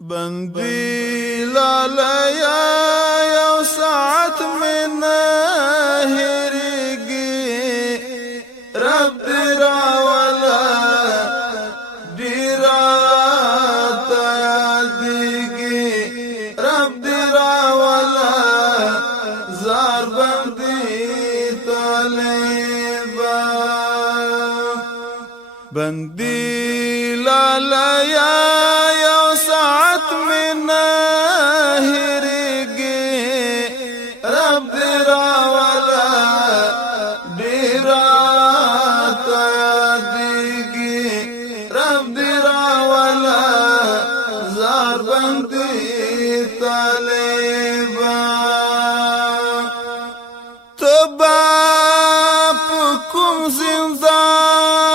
بندي لالیا یو ساعت من هرگی رب دیرا ولا دیرا تیادیگی رب دیرا ولا زار بندی طالبا بندی لالیا من هرگی رب دیرا ولا دیرا تیادیگی رب دیرا ولا زار بندی طالبا تبا پکم زندان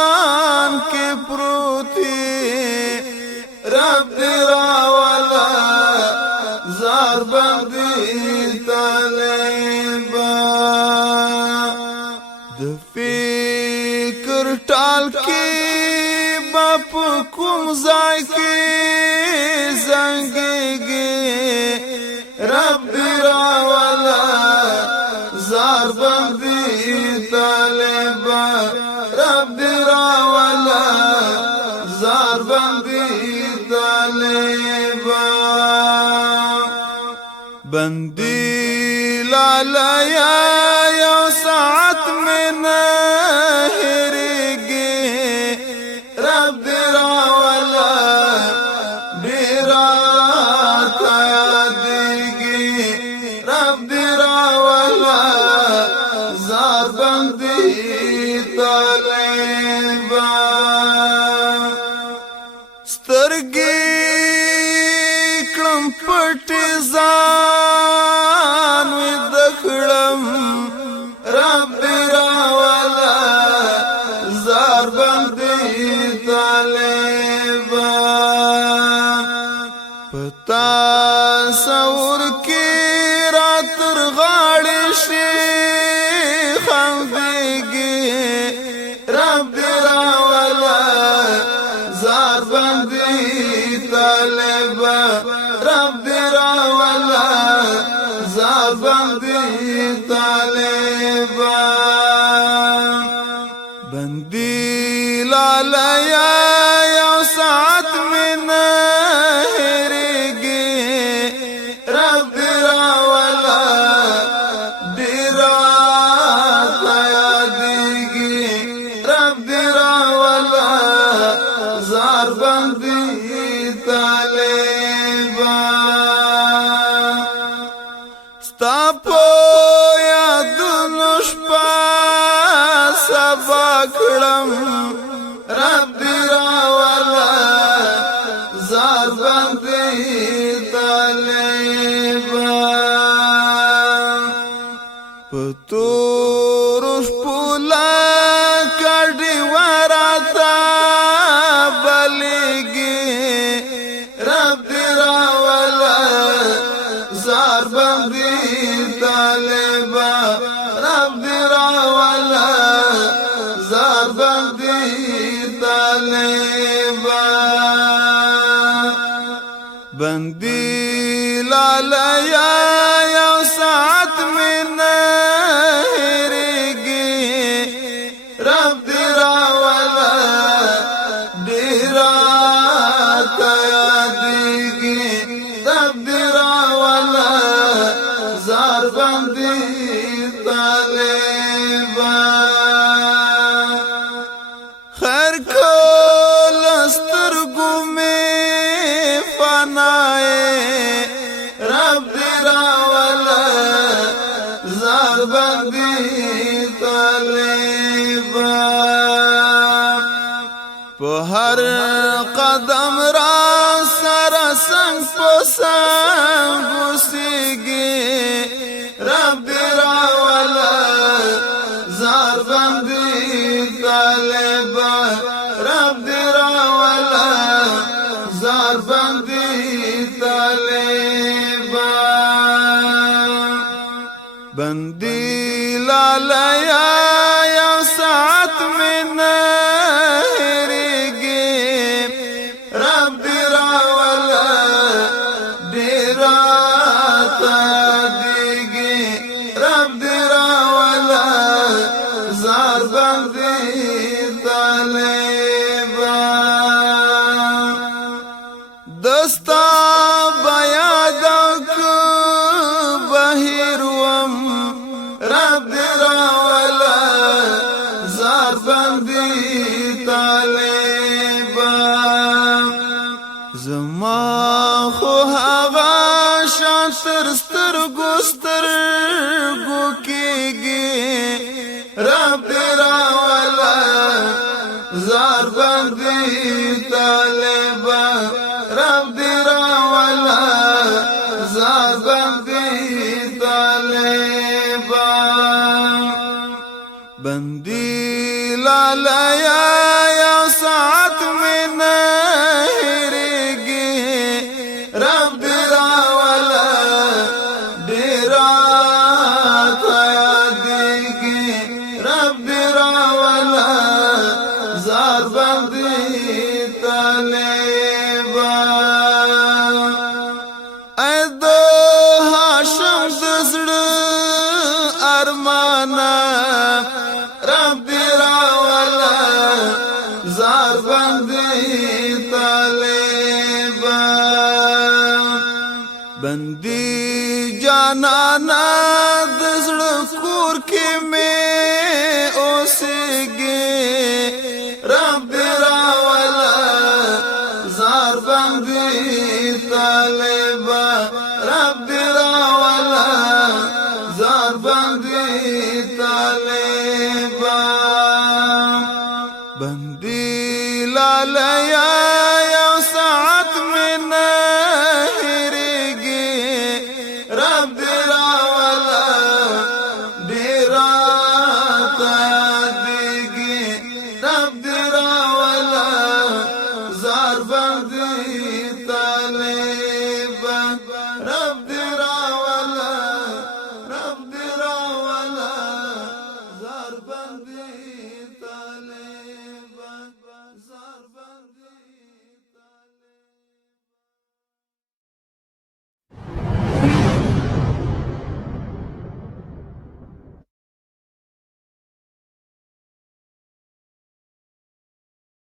کی پروتی رب دیرا ولا زار بندی طالبا د فکر ټال کی باپ کوم ځای کی زنګيږي رب دیرا ولا زار بندی طالبا رب دیرا ولا زار بندی طالبا بندی لالیا یو ساعت من هرگی رب دیرا ولا دیرا تیادیگی رب دیرا ولا زار بندی طالبا سترگی کلم پټی ځان وې دکړم رب دیرا ولا زار بندی طالبا پتا سور کی راتر غاړې شي خندېږي رب دیرا ولا زار بندی طالبا رب دیرا ولا زار بندی طالبا بندی لالیا یو ساعت من هرگی رب دیرا ولا دیرا تیادیگی رب دیرا ولا زار بندی طالبا ستا پو یادونو شپه سبا کړم رب دیرا ولا زار بندی طالبا پتور شپولا کډی ورتا بلیگی رب دیرا ولا زار بندی طالبا رب دیرا ولا زار بندی طالبا بندی لالیا یو ساعت من هرگی رب دیرا ولا دیرا تیادیگی رب دیرا ولا زار بندی طالبا خیر کول سترګو می فنائے رب دیرا ولا زار بندی طالبا په هر قدم را سره څنګ په څنګ اوسېږي رب دیرا ولا زار بندی طالبا رب دیرا ولا زار بندی طالبا بندی لالیا یو ساعت من هرگی رب دیرا ولا زستا بیاد کو بهیروم رب دی راولا زار بندی طالبا زما خو هغه شاتر سترګو کېږي رب دی راولا زار بندی طالبا رب دی راولا زار بندی طالبا بندی لالیا یا ساعت میں نہرگی رب دی راولا دیرا تایا دیگی رب دی راولا زار بندی طالبا اے دو ہاشم دزڑ ارمانا رب دی راولا زار بندی طالبا بندی جانانا دزڑ کور کی میں اوسیگی رب دی راولا زار بندی طالبا رب دی راولا زار بندی طالبا بندی لالیا یا ساعت میں نہرگی رب دی راولا دیرا تا دیگی رب